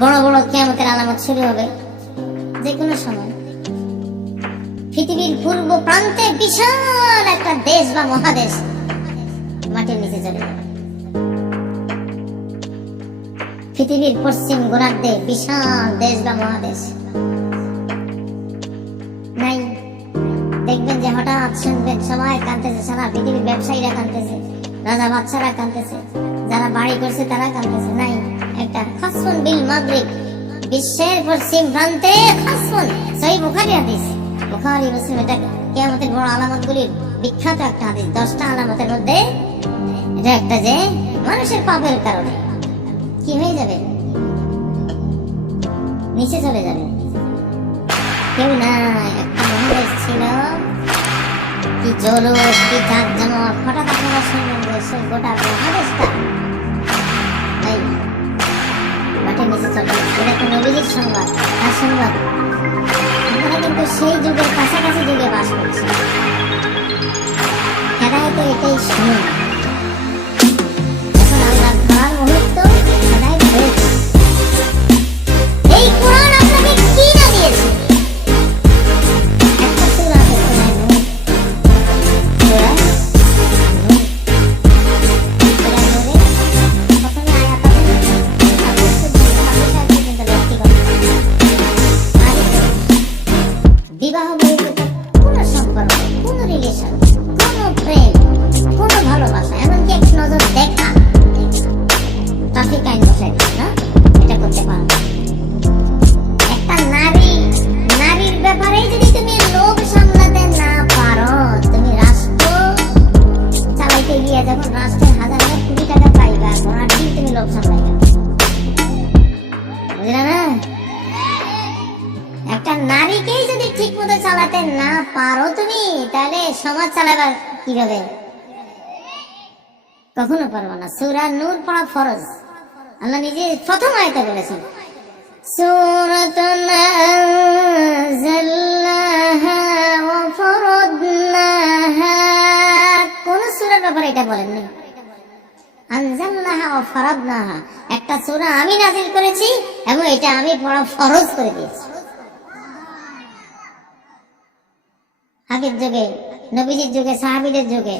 বড় বড় কেয়ামতের আলামত শুরু হবে। যে কোনো সময়। পৃথিবীর পূর্ব প্রান্তে বিশাল একটা দেশ বা মহাদেশ মাটির নিচে চলে যাবে। পৃথিবীর পশ্চিম গোলার্ধে বিশাল দেশ বা মহাদেশ। নাই, দেখবেন যে হঠাৎ শুনবেন, সবাই কাঁদতেছে, সারা পৃথিবীর ব্যবসায়ীরা কাঁদতেছে রাজা বাচ্চারা কাঁদতেছে, যারা বাড়ি করছে তারা কাঁদতেছে, নাই। একটা খাসফুন বিল মাগরিব। বিশ্বের পশ্চিম প্রান্তে খাসফুন সহি বুখারি হাদিস। বুখারি, মুসলিম, এটা কিয়ামতের বড় আলামতগুলির বিখ্যাত একটা হাদিস। দশটা আলামতের মধ্যে এটা একটা যে মানুষের পাপের কারণে। কি হয়ে যাবে? নিচে চলে যাবে। কেউ নাই। একটা মহাদেশ ছিল। কি জলস কি জাক জমক হঠাৎ আপনারা শুনলেন যে গোটা মহাদেশটা মাটির নিচে চলে গেছে। এটা একটা নবীজির সংবাদ তার সংবাদ আমরা কিন্তু সেই যুগের কাছাকাছি যুগে বাস করছি। হেদায়তে এটাই শুনুন সমাজ চালাবার কীভাবে? কখনো পারব না। সুরা নূর পড়া ফরজ। আল্লাহ নিজে প্রথম আয়তে বলেছেন আনজালনাহা ওয়া ফারাদনাহা। কোন সূরার ব্যাপারে এটা বলেননি। আনজালনাহা ওয়া ফারাদনাহা। একটা সূরা আমি নাযিল করেছি এবং এটা আমি পড়া ফরজ করে দিয়েছি। আগের যুগে নবীজির যুগে, সাহাবীদের যুগে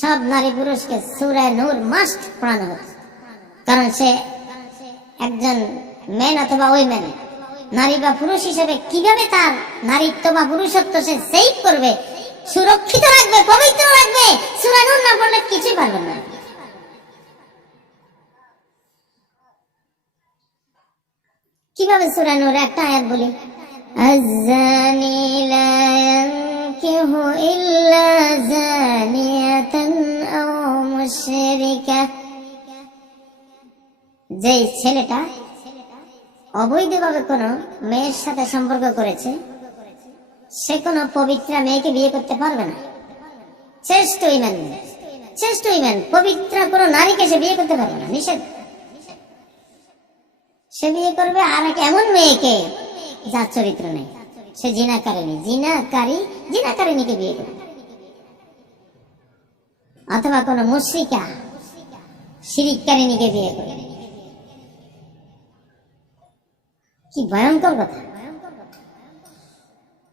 সব নারী পুরুষকে সূরা নূর মাস্ট পড়ানো হতো কারণ সে একজন মেন অথবা ওই মেন নারী বা পুরুষ হিসেবে কীভাবে তার নারীত্ব বা পুরুষত্ব সে সেভ করবে, সুরক্ষিত রাখবে, পবিত্র রাখবে, সূরা নূর না পড়লে কিছুই পারবে না। কীভাবে সূরা নূর একটা আয়াত বলি? الزاني لا ينكح إلا زانية أو مشركة যে ছেলেটা অবৈধভাবে কোনো মেয়ের সাথে সম্পর্ক করেছে সে কোনো পবিত্রা মেয়েকে বিয়ে করতে পারবে না শ্রেষ্ঠ ইমান শ্রেষ্ঠ ইমান পবিত্র কোনো নারীকে সে বিয়ে করতে পারবে না নিষেধ সে বিয়ে করবে আর এক এমন মেয়েকে যার চরিত্র নেই। সে জিনাকারিনী জিনাকারী জিনাকারিনীকে বিয়ে করবে অথবা কোনো মুশ্রিকা শিরিককারিনীকে বিয়ে করবে কি ভয়ঙ্কর কথা।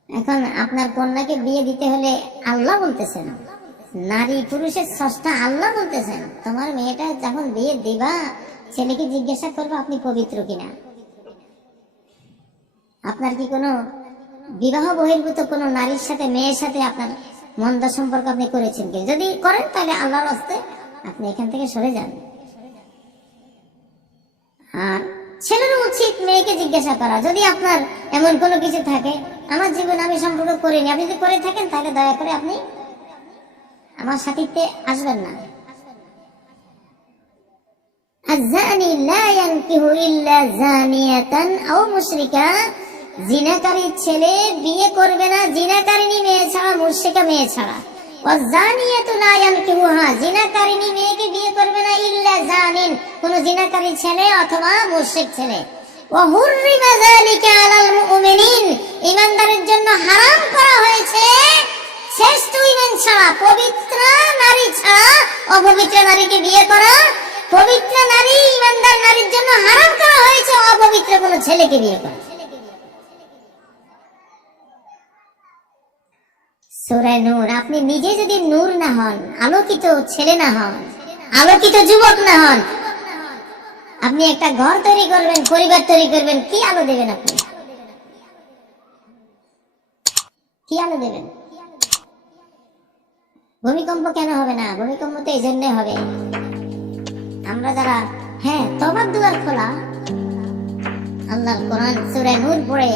এখন আপনার কন্যাকে বিয়ে দিতে হলে আল্লাহ বলতেছেন। নারী পুরুষের স্রষ্টা আল্লাহ বলতেছেন, তোমার মেয়েটা যখন বিয়ে দিবা, ছেলেকে জিজ্ঞাসা করবে আপনি পবিত্র কিনা? আপনার কি কোনো বিবাহ বহির্ভূত কোনো নারীর সাথে মেয়ের সাথে আপনার মন্দ সম্পর্ক আপনি করেছেন কি যদি করেন তাহলে আল্লাহর হস্তে আপনি এখান থেকে সরে যান আর ছেলেরও উচিত মেয়েকে জিজ্ঞাসা করা যদি আপনার এমন কোনো কিছু থাকে আমার জীবনে আমি সম্পর্ক করিনি আপনি যদি করে থাকেন তাহলে দয়া করে আপনি আমার সাথীতে আসবেন না الزاني لا ينكح إلا زانية أو مشركة জিনাকারী ছেলে বিয়ে করবে না জিনাকারিনী মেয়ে ছাড়া মুশরিকা মেয়ে ছাড়া। মেয়েকে করবে না কোন জিনাকারী ছেলে অথবা ছেলে। জন্য হারাম করা হয়েছে শ্রেষ্ঠ ইমান ছাড়া, পবিত্র বিয়ে করা হারাম করা হয়েছে অপবিত্র কোনো ছেলেকে বিয়ে করে। সুরায় নূর, আপনি নিজে যদি নূর না হন, আলোকিত ছেলে না হন, আলোকিত যুবক না হন, আপনি একটা ঘর তৈরি করবেন, পরিবার তৈরি করবেন, কি আলো দেবেন আপনি? কি আলো দেবেন? ভূমিকম্প কেন হবে না? ভূমিকম্প তো এই জন্য হবে। আমরা যারা হ্যাঁ তবার দুয়ার খোলা, আল্লাহর কোরআন সূরা নূর পড়ে,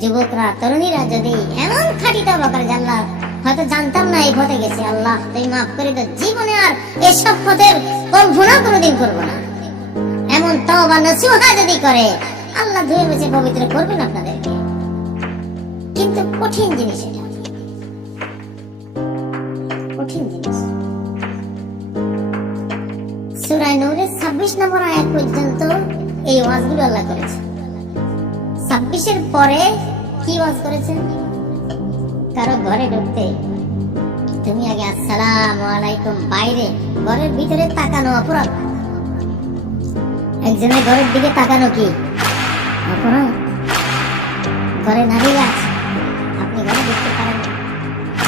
যুবকরা, তরুণীরা যদি এমন খাঁটি তবা আল্লাহ হয়তো জানতাম না এই পথে গেছি, আল্লাহ। তুমি মাফ করে দাও, জীবনে আর এসব পথের কল্পনা কোনোদিন করব না। এমন তওবা নসিহা যদি করে, আল্লাহ ধুয়ে মুছে পবিত্র করবেন আপনাদেরকে। কিন্তু কঠিন জিনিস এটা। কঠিন জিনিস। সূরায়ে নূরের 26 নম্বর আয়াত পর্যন্ত এই ওয়াজগুলো আল্লাহ করেছে। 26 এর পরে কি ওয়াজ করেছেন কারও ঘরে ঢুকতে। তুমি আগে আসসালামু আলাইকুম, বাইরে ঘরের ভিতরে তাকানো অপরাধ। একজনের ঘরের দিকে তাকানো কি? অপরাধ? ঘরে নারীরা আছে আপনি ঘরে দেখতে পারেন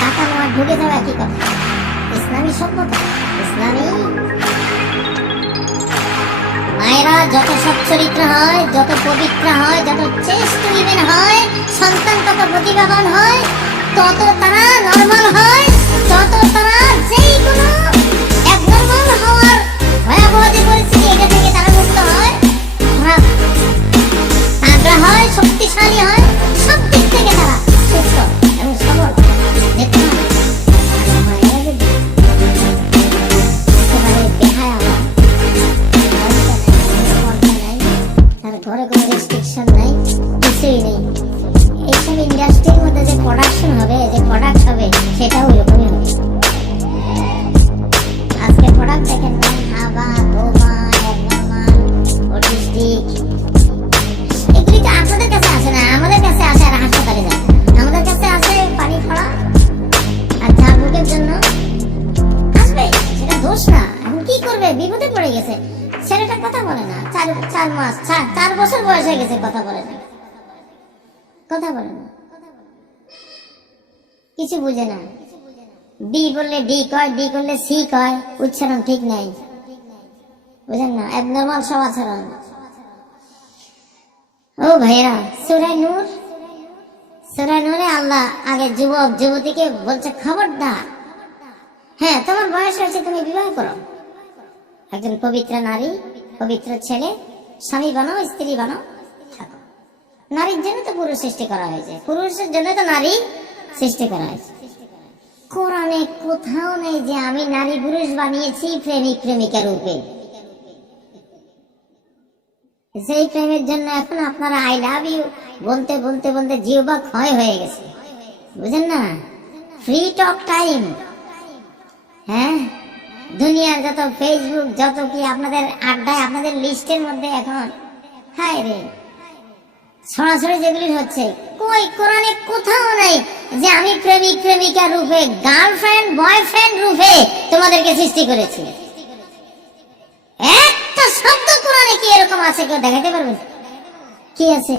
তাকানো আর ঢুকে যাওয়া একই কথা। ইসলামী সভ্যতা, ইসলামী। মায়েরা যত সচ্চরিত্র হয়, যত পবিত্র হয়, যত চেষ্ট হয়, সন্তান তত প্রতিভাবান হয় তত তারা নর্মাল হয় তত ছেলেটা কথা বলে না। চার চার মাস চার বছর বয়স হয়ে গেছে, কথা বলে না। কথা বলে না। কিছু বুঝে না। বি বললে ডি কয় ডি করলে সি কয়, উচ্চারণ ঠিক নাই। বুঝেন না? অ্যাবনর্মাল সব আচরণ। ও ভাইরা সুরাই নূর। সুরাই নূরে আল্লাহ আগে যুবক, যুবতীকে বলছে, খবরদার। হ্যাঁ তোমার বয়স হয়েছে, তুমি বিবাহ করো। একজন পবিত্র নারী, পবিত্র ছেলে, স্বামী বানাও স্ত্রী বানাও থাকো। নারীর জন্য তো পুরুষ সৃষ্টি করা হয়েছে। পুরুষের জন্য তো নারী সৃষ্টি করা হয়েছে। কোরআনে কোথাও নেই যে আমি নারী পুরুষ বানিয়েছি প্রেমিক প্রেমিকা রূপে। সেই প্রেমের জন্য এখন আপনারা আই লাভ ইউ বলতে বলতে বলতে জিওবা ক্ষয় হয়ে গেছে। বুঝেন না? ফ্রি টক টাইম হ্যাঁ? দুনিয়ার যত ফেসবুক যত কি আপনাদের আড্ডায়, আপনাদের লিস্টের মধ্যে এখন? হায় রে। ছড়াছড়ি যেগুলি হচ্ছে, কই কোরআনে কোথাও নাই যে আমি প্রেমিক, প্রেমিকা রূপে গার্লফ্রেন্ড বয়ফ্রেন্ড রূপে তোমাদেরকে সৃষ্টি করেছি। একটা শব্দ কোরআনে কি এরকম আছে কেউ দেখাতে পারবেন কি আছে?